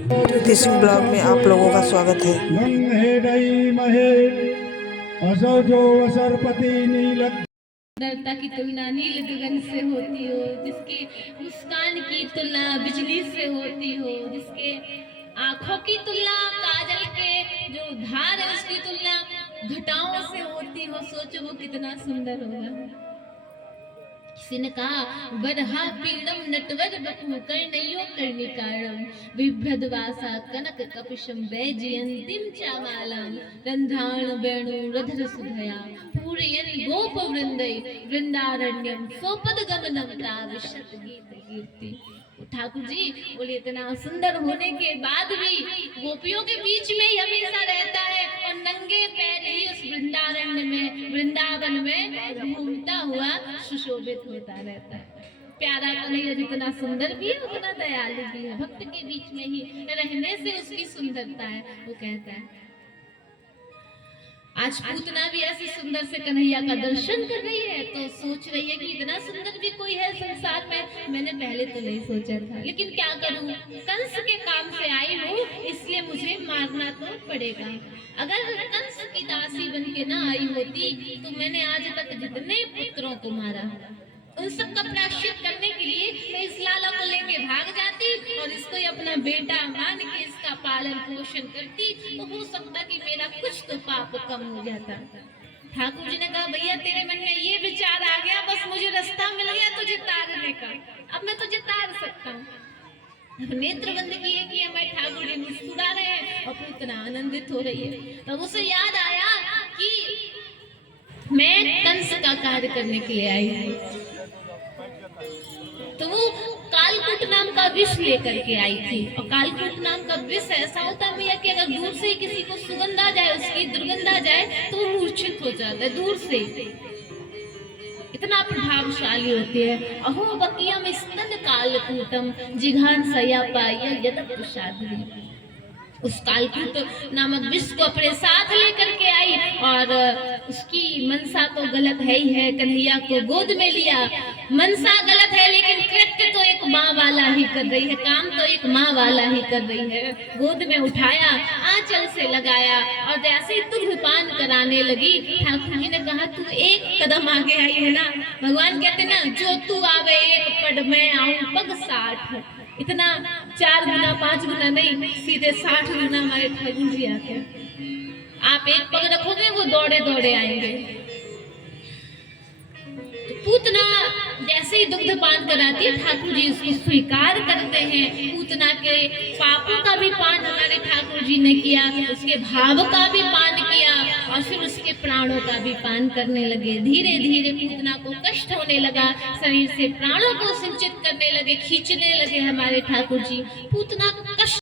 कृति Singh blog में आप लोगों का स्वागत है। सुंदरता की तुलना नील गगन से होती हो, जिसकी मुस्कान की तुलना बिजली से होती हो, जिसके आंखों की तुलना काजल के जो धार है उसकी तुलना घटाओं से होती हो, सोचो वो कितना सुंदर होगा। किसी ने कहा वरहा पीड़म नटवर बपु कर्णयो कर्णिकारम विभ्रदवासा कनक कपिशम वैजयंतीम चामालम रंध्राण वेणु रधर सुधया पूरयन गोप वृंदय वृंदारण्यम सोपद गमनम प्राविशत गीत कीर्ति। ठाकुर जी बोले इतना सुंदर होने के बाद भी गोपियों के बीच में ही हमेशा रहता है और नंगे पैर ही उस वृंदारण्य में वृंदावन में घूमता हुआ सुशोभित होता रहता है। प्यारा कन्हैया जितना सुंदर भी है उतना दयालु भी है, भक्त के बीच में ही रहने से उसकी सुंदरता है। वो कहता है आज पूतना भी ऐसे सुंदर से कन्हैया का दर्शन कर रही है तो सोच रही है कि इतना सुंदर भी कोई है संसार में। मैंने पहले तो नहीं सोचा था, लेकिन क्या करूं, कंस के काम से आई हूँ इसलिए मुझे मारना तो पड़ेगा। अगर कंस की दासी बन के ना आई होती तो मैंने आज तक जितने पुत्रों को मारा उन सबका प्रायश्चित करने के लिए मैं इस लाला को लेके भाग जाती और इसको अपना बेटा मान के इसका पालन पोषण करती तो हो सकता कि मेरा कुछ तो पाप कम हो जाता। ठाकुर जी ने कहा भैया तेरे मन में ये विचार आ गया, बस मुझे रास्ता मिल गया तुझे तारने का, अब मैं तुझे तार सकता हूँ। नेत्र बंद किए कि मैं ठाकुर जी मुस्कुरा रहे हैं और पूतना आनंदित हो रही है। तब उसे याद आया कि मैं कंस का कार्य करने के लिए आई हूँ, तो वो कालकूट नाम का विष लेकर के आई थी। और कालकूट नाम का विष ऐसा होता है भैया कि अगर दूर से किसी को सुगंध आ जाए, उसकी दुर्गंध आ जाए तो वो मूर्छित हो जाता है दूर से, इतना प्रभावशाली होती है। अहो बकियम स्तन कालकूटम जिघान सया पाया यद प्रसाद। उस कालकूट नामक विष को अपने साथ लेकर के आई और उसकी मनसा तो गलत है ही है, कन्हैया को गोद में लिया। मनसा गलत है लेकिन कृत्य तो एक माँ वाला ही कर रही है, काम तो एक माँ वाला ही कर रही है। गोद में उठाया, आंचल से लगाया और जैसे ही दुग्धपान कराने लगी, ठाकुर जी ने कहा तू एक कदम आगे आई है ना। भगवान कहते ना जो तू आवे एक पग मैं आऊं पग 60। इतना 4 गुना 5 गुना नहीं, सीधे 60 गुना हमारे ठाकुर जी आते हैं। आप एक पग रखोगे वो दौड़े दौड़े आएंगे। तो पूतना जैसे ही दुग्धपान कराती है ठाकुर जी उसको स्वीकार करते हैं। पूतना के पापों का भी पान हमारे ठाकुर जी ने किया, उसके भाव का भी पान किया और फिर उसके प्राणों का भी पान करने लगे। धीरे धीरे पूतना को कष्ट होने लगा, शरीर से प्राणों को सिंचित करने लगे, खींचने लगे हमारे ठाकुर जी। पूतना कष्ट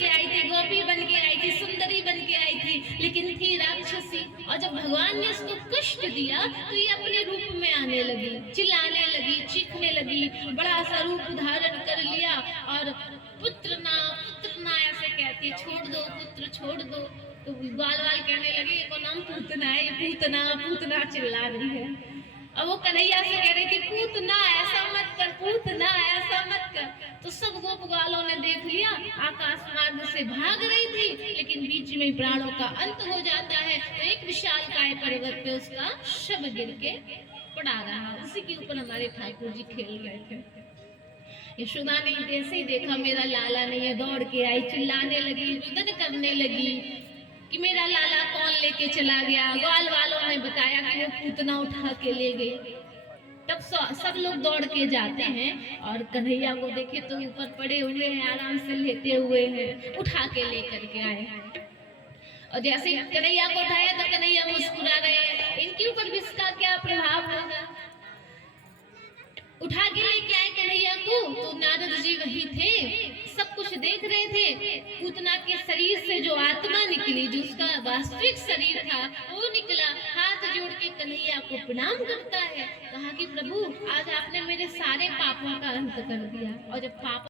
आई थी, गोपी बन के आई थी, सुंदरी बन के आई थी, लेकिन थी राक्षसी। और जब भगवान ने उसको कष्ट दिया तो ये अपने रूप में आने लगी, चिल्लाने लगी, चीखने लगी, बड़ा सा रूप धारण कर लिया और पुत्र ना ऐसे कहती है, छोड़ दो पुत्र छोड़ दो। तो बाल बाल कहने लगे ये नाम पूतना है, ये पूतना पूतना चिल्ला रही है। अब वो कन्हैया से कह रही थी पूतना ऐसा मत कर, पूतना ऐसा मत कर। तो सब गोप ग्वालों ने देख लिया, आकाश मार्ग से भाग रही थी लेकिन बीच में प्राणों का अंत हो जाता है। तो एक विशालकाय पर्वत पे उसका शव गिर के पड़ा रहा, उसी के ऊपर हमारे ठाकुर जी खेल रहे थे। यशोदा ने जैसे ही देखा मेरा लाला नहीं है, दौड़ के आई, चिल्लाने लगी, रुदन करने लगी कि मेरा लाला कौन लेके चला गया। ग्वाल वालों ने बताया कि वो पूतना उठा के ले गए। तब सब लोग दौड़ के जाते हैं और कन्हैया को देखे तो ऊपर पड़े हुए हैं, आराम से लेटे हुए हैं, उठा के लेकर के आए। और जैसे कन्हैया को उठाया तो कन्हैया मुस्कुरा रहे हैं, इनके ऊपर भी इसका क्या प्रभाव होगा। उठा के लेके आए कन्हैया को तो नारद जी वही थे, सब कुछ देख रहे थे। पूतना के शरीर से जो आत्मा निकली, जो उसका वास्तविक शरीर था वो निकला, हाथ जोड़ के कन्हैया को प्रणाम करता है। कहा कि प्रभु आज आपने मेरे सारे पापों का अंत कर दिया। और जब पाप